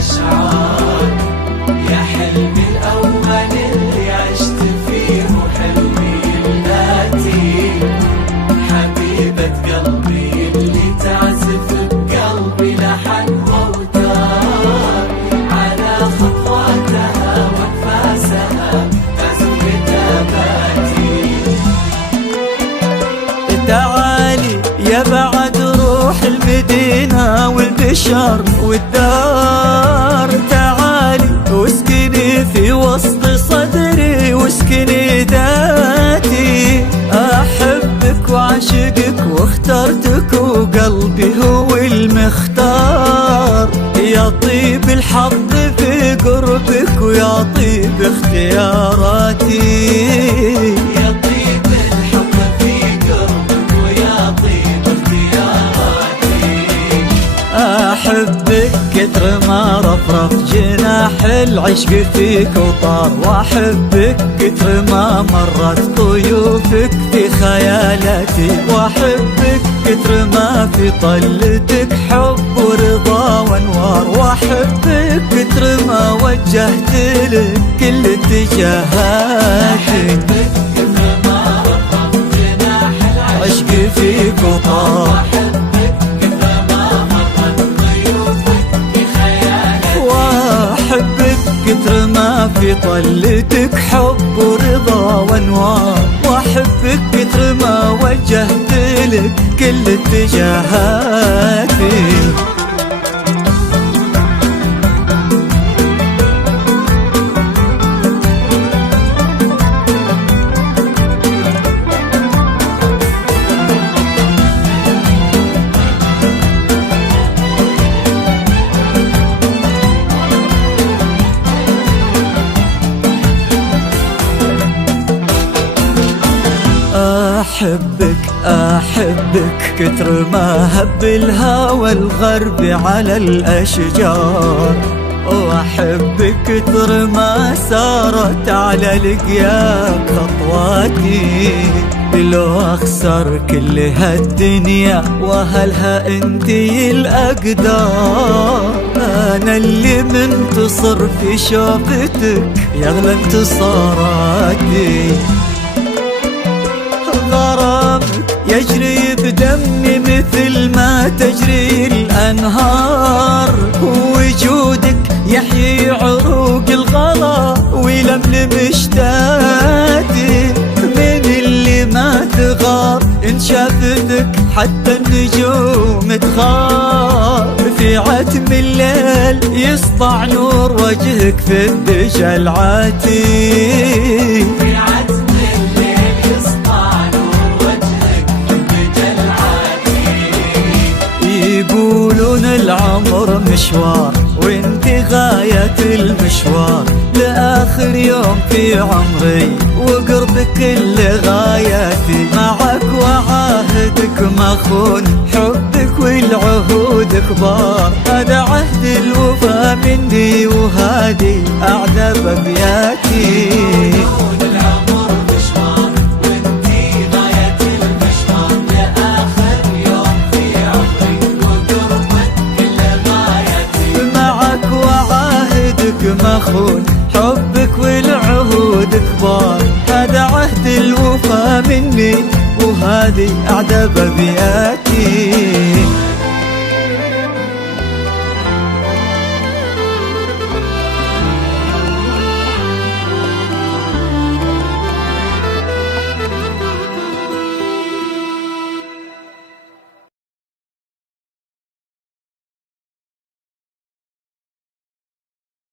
الأشعار يا حلمي الأول اللي عشت فيه وحلمي الآتي، حبيبة قلبي اللي تعزف بقلبي لحن وأوتار، على خطواتها وأنفاسها تعزف كتاباتي. تعالي يا بعد روح المدينة والبشر والدار، تعالي واسكني في وسط صدري واسكني ذاتي، أحبك وعشقك واخترتك وقلبي هو المختار، يا طيب الحظ في قربك ويا طيب اختياراتي، يا طيب الحظ في قربك ويا طيب اختياراتي. أحبك كتر ما رفرف جناح العشق فيك وطار، وأحبك كتر ما مرت طيوفك في خيالاتي، وأحبك كتر ما في طلتك حب ورضا وانوار، وأحبك كتر ما وجهت لك كل اتجاهاتي، عشقي فيك وطار، كتر ما في طلتك حب ورضا وانوار، واحبك كتر ما وجهت لك كل اتجاهاتي. أحبك كتر ما هب الهوى الغربي على الأشجار، وأحبك كتر ما سارت على لقياك خطواتي، لو أخسر كل هالدنيا وهلها انتي الأقدار، أنا اللي منتصر في شوفتك يغلى انتصاراتي، غرامك يجري بدمي مثل ما تجري الأنهار، وجودك يحيي عروق الغلا ويلملم اشتاتي، من اللي ما تغار إن شافتك حتى النجوم تغار، في عتم الليل يسطع نور وجهك في الدجى العاتي، يقولون العمر مشوار وانت غاية المشوار، لآخر يوم في عمري وقربك اللي غاياتي، معك وعاهدك ما خون حبك والعهود كبار، هذا عهد الوفا مني وهذه أعذب أبياتي. مخون حبك والعهود كبار، هذا عهد الوفا مني وهذه أعذب أبياتي.